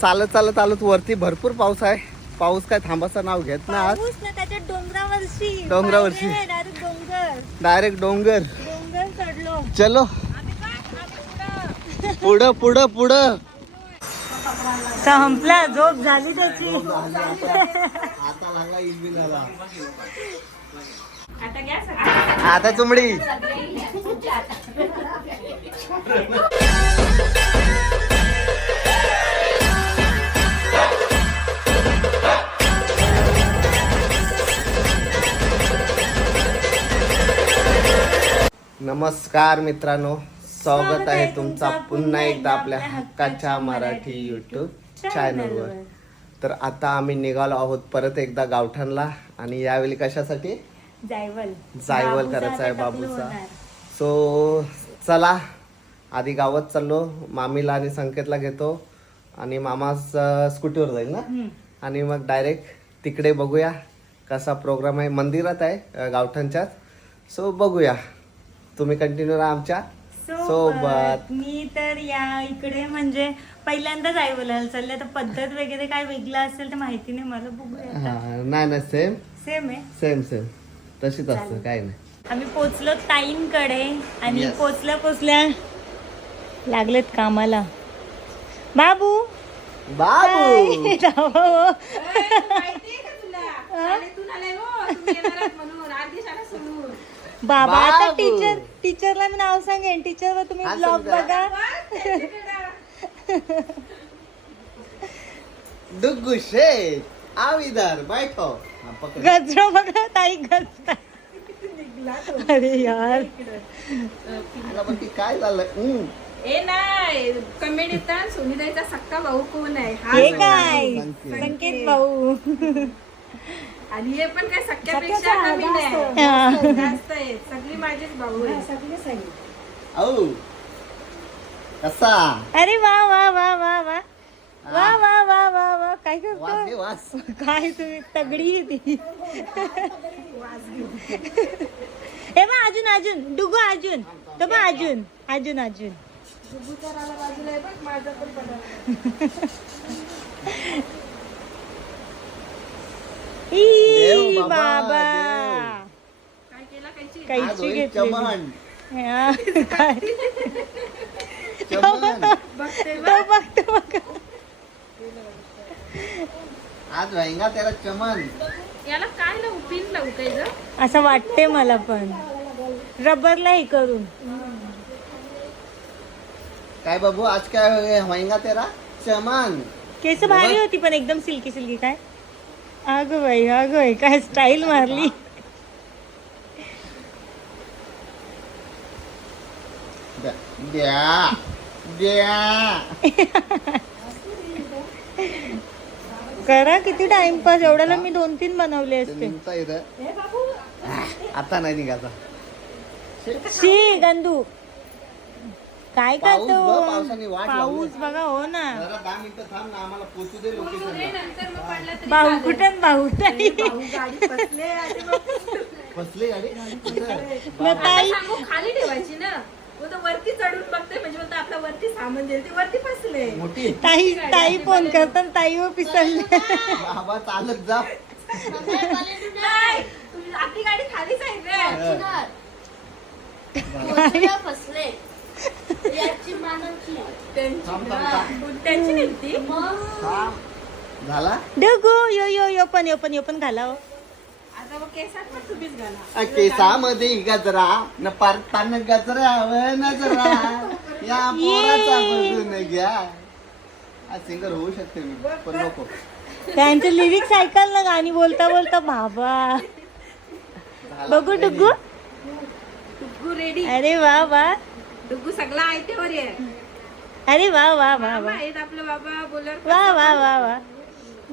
चालत चालत चालत वरती भरपूर पाऊस आहे. पाऊस काय थांबाचं नाव घेत ना आज. त्याच्या डोंगरावरशी. डायरेक्ट डोंगर. डायरेक्ट डोंगर. चलो. पुढं. पुढं पुढं संपला झोप झाली त्याची. आता. चुमडी. नमस्कार मित्रांनो स्वागत आहे तुमचा पुन्हा एकदा आपल्या हक्काच्या मराठी युट्यूब चॅनलवर तर आता आम्ही निघालो आहोत परत एकदा गावठणला. आणि यावेळी कशासाठी? जायवल. जायवल करायचा आहे बाबूचा. सो चला आधी गावात चाललो. मामीला आणि संकेतला घेतो. आणि मामा स्कूटीवर जाईल ना. आणि मग डायरेक्ट तिकडे बघूया कसा प्रोग्राम आहे. मंदिरात आहे गावठणच्याच. सो बघूया. तुम्ही कंटिन्यू राहा आमच्यासोबत. मी तर या इकडे म्हणजे पहिल्यांदाच जायवल चालले. तर पद्धत वगैरे काय वेगळं असेल तर माहिती नाही मला बघूया हा नाही नाही सेम सेम आहे. सेम सेम तशीच असतं काय नाही. आम्ही पोचलो ताईंकडे आणि Yes. पोचल्या पोचल्या लागलेत कामाला. बाबू! बाबू. बाबा आता बाबू. टीचर टीचरला मी नाव सांगेन टीचरवर तुम्ही हा, ब्लॉग समजा. बघा डुग्गू शेख आव इधर बैठो हा, पकड. गजरा बघा ताई गजरा अरे यार काय झालं. ए नाही कमेंट येतात सुनीताईचा सक्का भाऊ कोण आहे हा हे. काय संकेत. संकेत भाऊ आणि हे पण काय सख्यापेक्षा कमी जास्त. नाही हा. जास्त आहे. सगळी माझेच भाऊ आहे. औ. कसा? अरे वा वा वा वा वा. वा वा वा वा वा. काय वास घे करतो वास. काय तुम्ही? तगडी आहे ती. हे बा अजून अजून. डुगू अजून. तो बा अजून. अजून अजून. बाजूला. आहे बघ माझा पण ई, देव बाबा, बाबा. काय केला कायची आज कैची घेतली? हा, काय? वहिंगा तेरा चमन? याला काय लावू? पिन लावू काय ग? असं वाटते मला पण. रबरला हे करून. काय बाबू आज काय वहिंगा तेरा चमन. केस भारी होती पण एकदम सिल्की सिल्की काय? अग बाई अग बाई काय स्टाईल मारली? द्या द्या करा किती टाइमपास एवढ्याला मी दोन तीन बनवले असते. तुमचा इथं. आता नाही निघाचा शी गंदू. काय पाऊस करतो बघ, पावसाने वाट पाऊस बघा हो ना. जरा दहा मिनिटं थांब ना आम्हाला पोचू दे लोकेशन नंतर मग पडला तरी भाऊ कुठं भाऊ? ताई भाऊ गाडी बसले आणि मग बसले गाडी मग ताई सांगू खाली ठेवायची ना. मग तो वरती चढून बघते म्हणजे आपला वरती सामान दिलं ते वरती फसले. मोठी. ताई ताई फोन करतात ताईवर पिसलले बाबा चालत जा. नाही तुझी आपली गाडी खालीच आहे रे. फसले? त्यांची. झाला? डगो यो यो यो पण यो पण यो पण घाला. आता मग केसात पण तुम्हीच घाला. अ, केसामध्ये गजरा न परतान गजरा व नजरा या पोराचा बघून घ्या. सिंगर होऊ शकते मी पण नको. त्यांचे लिरिक्स ऐकाल ना गाणी बोलता बोलता बाबा. बघू डुगू डुग्गू रेडी अरे वा वा. डुग्गू सगळा आयतेवर आहे अरे वा वा वा वा. आहेत आपलं बाबा बोलर वा वा वा वा.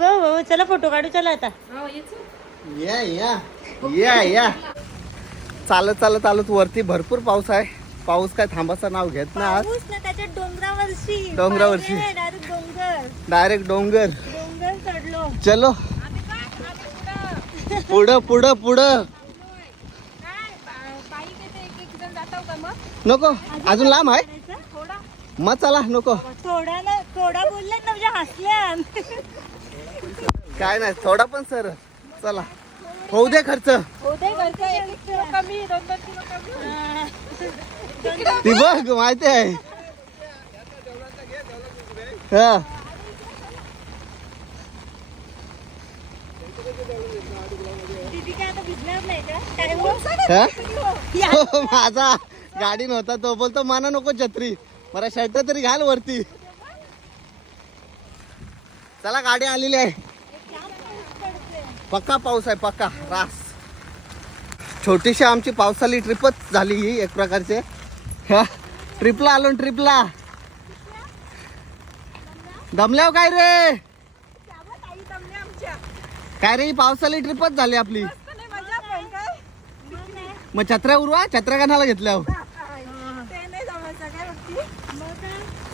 वा वा चला फोटो काढू चला आता. हो येच या या. या या. चालत चालत चालत वरती भरपूर पाऊस आहे. पाऊस काय थांबाचं नाव घेत ना आज. पाऊस ना त्याच्या डोंगरावरशी. डोंगरावरशी. डायरेक्ट डोंगर. डायरेक्ट डोंगर. डोंगर चढलो. चलो. पुढं पुढं पुढं येते एक एक जण जाताव का मग नको अजून लांब आहे. थोडा मग चला नको. थोडा ना थोडा बोललात ना म्हणजे हसल्या काय नाही थोडा पण सर. चला. होऊ दे खर्च. होते घरचं एक एक किलो कमी दोन दोन किलो कमी ती बघ माहिती आहे. हा. दीदी काय आता भिजणार नाही का? काय हो? हा? हो, माझा. गाडी नव्हता तो बोलतो माना नको छत्री मला शर्ट तरी घाल वरती. चला गाडी आलेली आहे. पक्का पाऊस आहे पक्का रास. छोटीशी आमची पावसाळी ट्रिपच झाली ही एक प्रकारचे. ट्रिपला आलो ट्रिपला. दमल्याव काय रे? काय रे ही पावसाळी ट्रिपच झाली आपली. मग छत्र्या उरवा छत्र्या कानाला घेतल्यावर ते नाही जमायचं काय बघती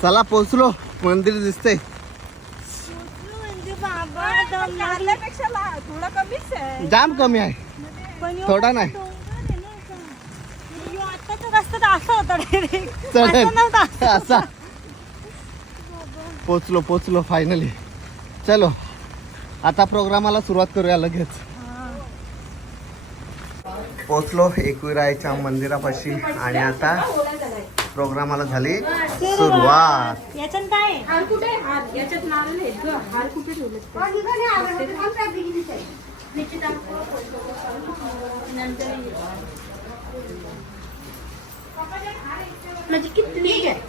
चला पोचलो मंदिर दिसतंय. म्हणजे जाम कमी आहे. थोडा नाही. नव्हता असा पोचलो पोचलो फायनली चलो. आता प्रोग्रामाला सुरुवात करूया लगेच. पोचलो एकविरायच्या मंदिरापाशी आणि आता प्रोग्रामाला झाली. सुरुवात. याच्यात काय? आहे? हार कुठे? आहे? हार याच्यात नारळ आहेत ग हार कुठे ठेवले म्हणजे किती आहे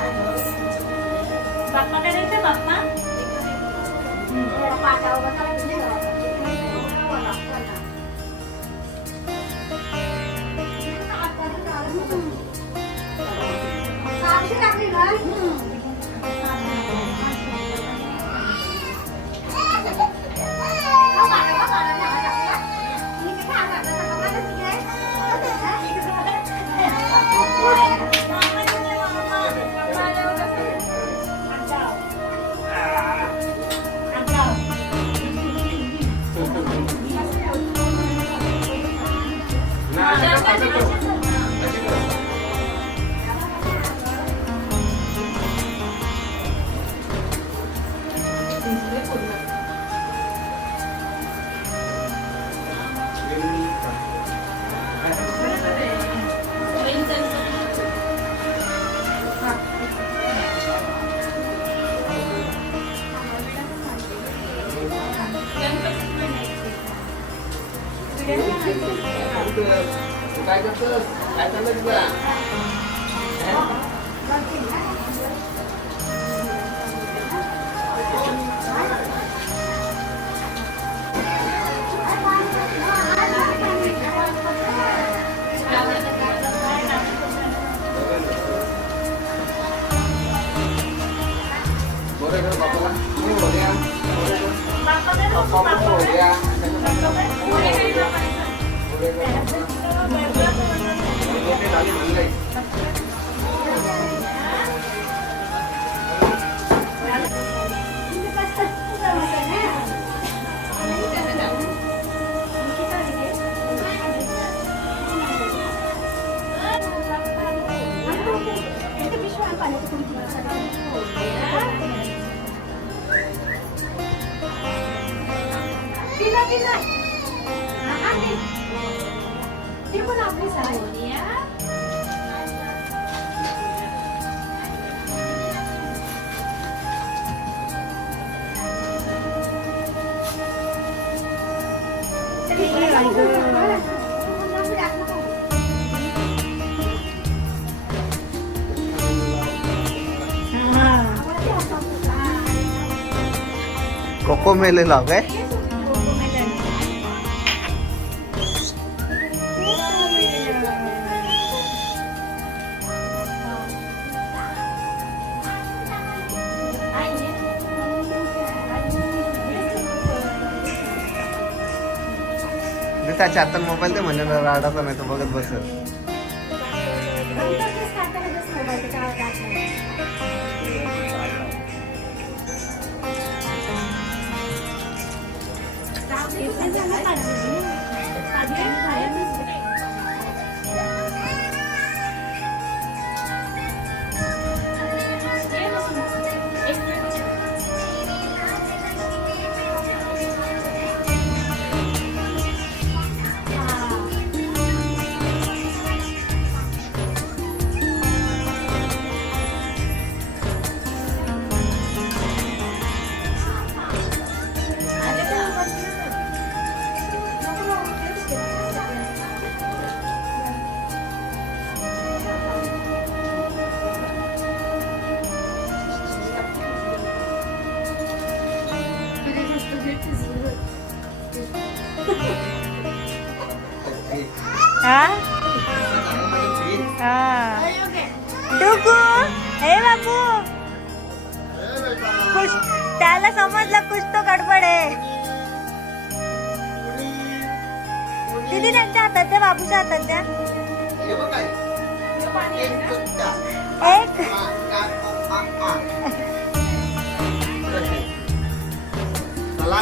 कळड बाबू बाप्पा. काय द्यायचं बाप्पा काय करतोस काय चाललं तुझं कोको मेलेला काय त्याच्या हातात मोबाईल ते म्हणजे राडाचा नाही तो बघत बसत Thank you.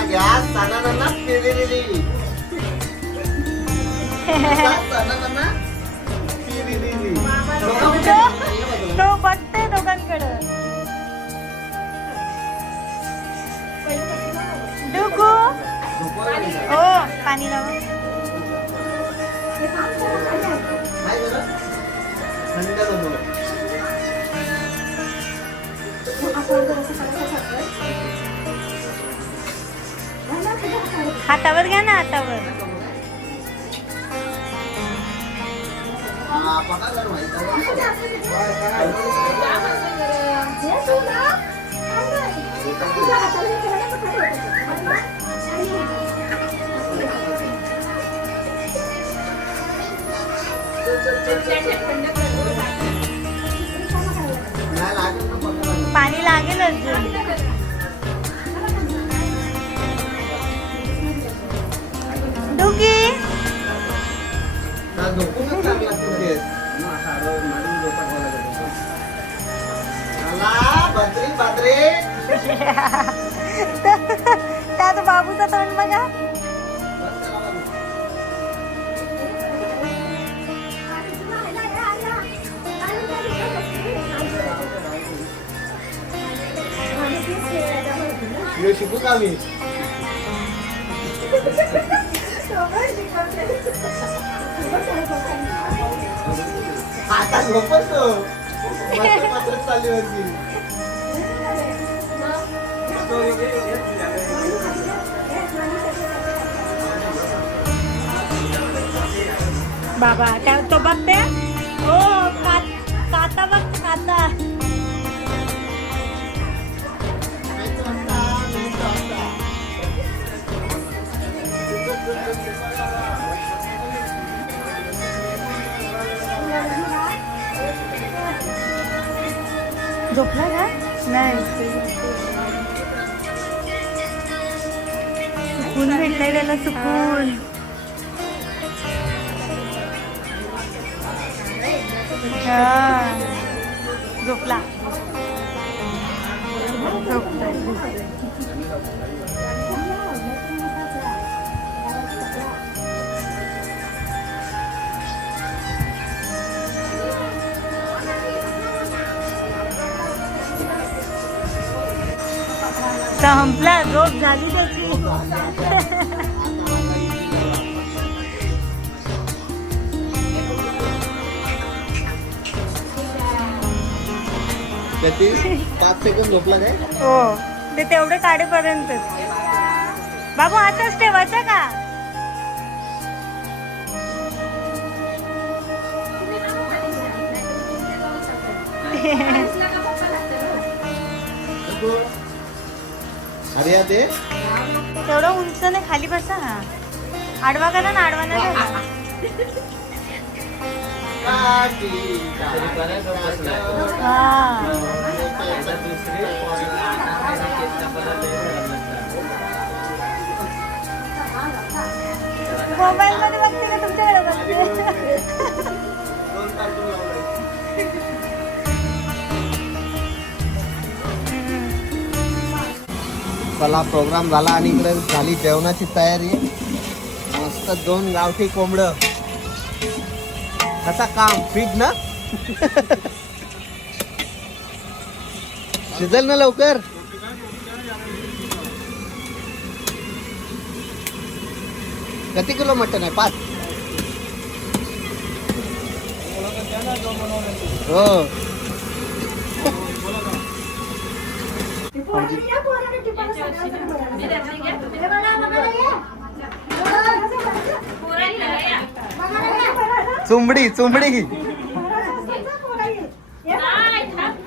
घ्या सणाना पिरिरिरी सणाना पिरिरिरी तो तो बघते दोघांकडं हो पाणी लावा. थंड. हातावर घ्या ना हातावर. पाणी लागेल अजून. झोपूनच चांगला तुझे चला बद्री बद्री त्यात बाबूचा तोंड बघा हे शिकू का मी आता झोपतो चालली होती बाबा काय तो बघते Mira la sukul. Ikaw. संपला झोप झाली त्याची. त्याची पाच सेकंद झोपला काय हो ते तेवढे काढेपर्यंत बाबू आताच ठेवायचा का? अरे या ते. तेवढं उंच नाही खाली बसा ना. आडवा करा ना आडवा नाही हा. मोबाईल मध्ये बघते का तुमच्याकडे बघते? चला प्रोग्राम झाला आणि इकडे झाली जेवणाची तयारी. मस्त दोन गावठी कोंबड. कसा काम फिट ना? शिजल ना लवकर? किती किलो मटन आहे? पाच. हो. चुंबडी चुंबडी नाही,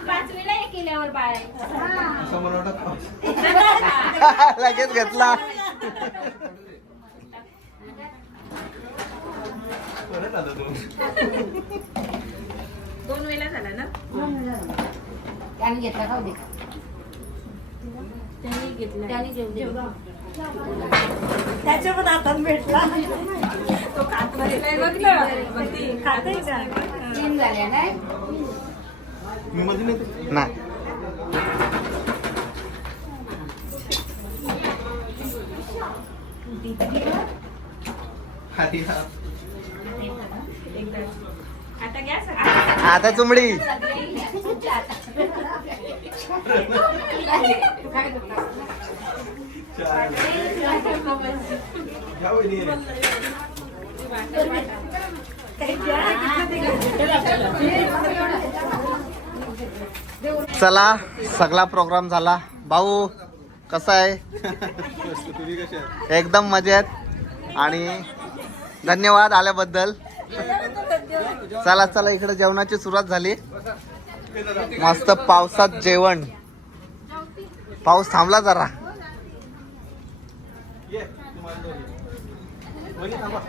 पाचवीला केल्यावर बाळ लगेच घेतला. दोन वेळा झाला ना? त्याने घेतला दे त्यांनी घेतला त्याने घेऊन दे त्याच्या पण हातात भेटला. तो खात बसलाय बघ ना. मग ती खाते का? तीन झाल्या नाही? नाही. एकदा आता घ्या सगळं आता चुंबडी चला सगळा प्रोग्राम झाला. भाऊ कसा आहे? एकदम मजेत. आणि धन्यवाद आल्याबद्दल. चला चला इकडे जेवणाची सुरुवात झाली. मस्त पावसात जेवण. पाऊस थांबला जरा. बाबू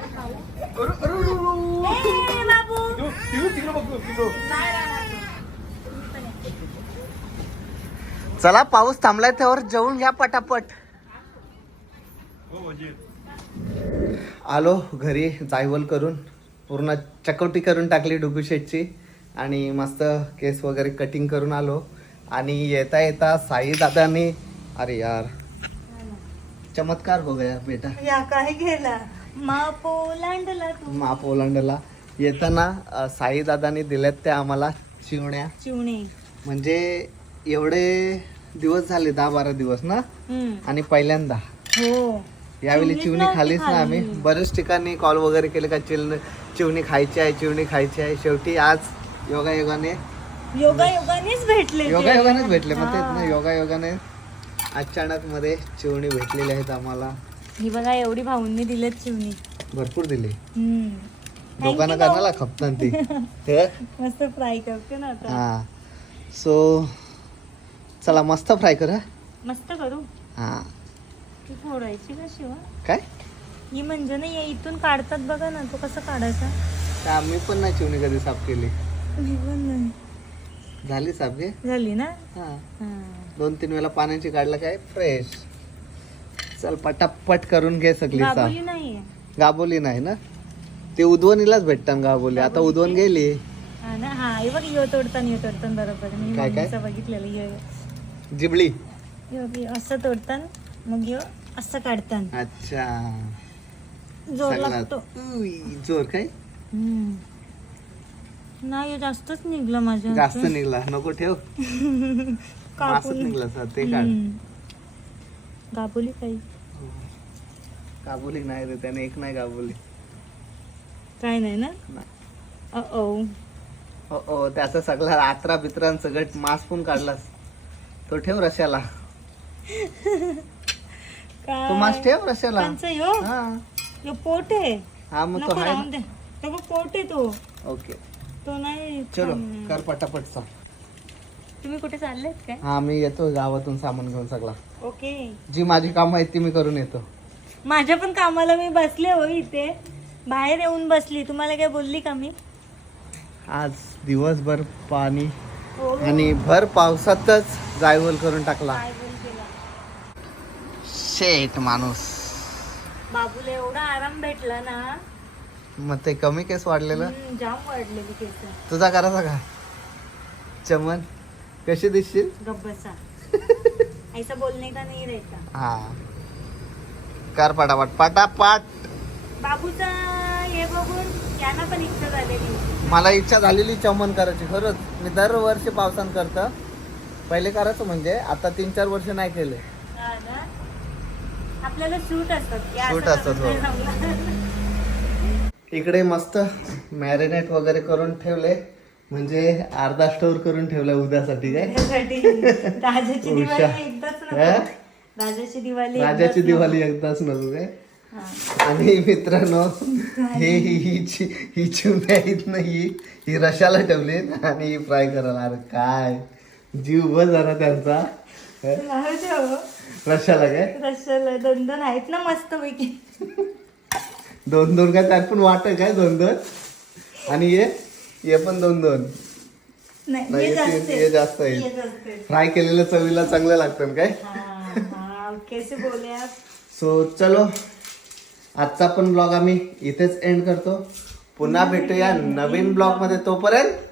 चला पाऊस थांबलाय त्यावर जेवून घ्या पटापट. आलो घरी जायवल करून. पूर्ण चकवटी करून टाकली डुगू शेटची आणि मस्त केस वगैरे कटिंग करून आलो. आणि येता येता साई दादाने अरे यार. चमत्कार हो गया बेटा. या काय गेला. मा पोलांडला येताना अ, साई दादाने दिल्यात त्या आम्हाला चिवण्या. चिवणे. म्हणजे एवढे दिवस झाले दहा बारा दिवस ना. आणि पहिल्यांदा. हो. यावेळी चिवणी खालीच ना आम्ही. बरेच ठिकाणी कॉल वगैरे केले का चिल चिवणी खायची आहे चिवणी खायची आहे. शेवटी आज योगा योगाने योगा योगानेच भेटले. योगा योगानेच भेटले. मग तेच ना. योगा योगाने अचानक मध्ये चिवणी भेटलेली आहेत आम्हाला. ही बघा एवढी भाऊंनी दिलेत चिवणी भरपूर दिली. हम्म. Thank लोकांना you, भाऊ. खपतात ती. हे? मस्त फ्राय करते ना आता. हा. सो चला मस्त फ्राय कर. मस्त करू. हा. ती फोडायची कशी हो काय? ही म्हणजे ना या इथून काढतात बघा ना तो कसं काढायचा? तर आम्ही पण नाही चिवणी कधी साफ केली. मी पण नाही. झाली साफ घे झाली ना? हा. हा. दोन तीन वेळा पाण्याची काढलं काय? फ्रेश चल पटापट करून घे सगळी गाबोली नाहीये. गाबोली नाही ना? ते उद्वनीलाच भेटतात गाबोली. आता उद्वन गेली. हा ना? हा हे बघ यो तोडताना यो तोडताना बरोबर. मी काय काय? बघितलेलं यो जिबली. यो यो असं तोडताना मग यो असं काढताना. अच्छा. जोर लागतो. जोर काय. नाही यो जास्तच निघलं माझ्या जास्त. निघला. नको ठेव. कापून निघला ते काढ. गाबोली काही गाबोली नाही रे त्याने एक नाही गाबोली काय नाही ना. ओ हो त्याचा सगळा रात्रा बित्रान सगळं मास पण काढलास. तो ठेव रशाला तो मास ठेव रशाला हा. यो पोट आहे. हा मग तो आहे तो बघ पोट आहे तो. ओके. तो नाही चलो. कर पटापट सा. तुम्ही कुठे चाललेत काय? हा मी येतो गावातून सामान घेऊन सगळा. ओके. जी माझी कामं आहेत ती मी करून येतो. माझ्या पण कामाला मी बसले हो इथे. बाहेर येऊन बसली. तुम्हाला काय बोलली का मी? आज दिवसभर पाणी हो. आणि भर पावसातच जायवल करून टाकला. काय बोल केला. शेट माणूस. बाबूला एवढा आराम भेटला ना. मग ते कमी केस वाढलेलं? हम्म, जाम वाढलेली केस. तुझा करायचा का? चमन कशी दिसशील? गब्बसा ऐसा बोलणे का नाही रहता हा. कर पटापट पटापट. बाबूचा हे बघून यांना पण इच्छा झालेली. मला इच्छा झालेली चमन करायची खरंच. मी दरवर्षी पावसान करतं. पहिले करायचं म्हणजे आता तीन चार वर्ष नाही केले. हा ना? आपल्याला सूट असतात. असतात, हो. इकडे मस्त मॅरिनेट वगैरे करून ठेवले. म्हणजे अर्धा स्टोर करून ठेवलाय उद्यासाठी काय? त्यासाठी राजाची उषा. दिवाळी एकदाच नको. हा? राजाची दिवाळी राजाची एकदाच नको. दिवाळी एकदाच नको काय. आणि मित्रांनो हे ही ही चि- ही चिमणी आहेत ना ही रशाला ठेवली आणि ही फ्राय करायला. अरे काय? जीव बस झाला त्यांचा. रशाला काय? रशाला दोन दोन आहेत ना मस्त पैकी दोन दोन काय? त्यात पण वाट काय दोन दोन आणि हे हे पण दोन दोन नाही नाही, हे जास्त आहे. फ्राय केलेल्या चवीला चांगलं लागतं काय. कैसे बोले आप? सो चलो आजचा पण ब्लॉग आम्ही इथेच एंड करतो. पुन्हा भेटूया नवीन ब्लॉगमध्ये तोपर्यंत.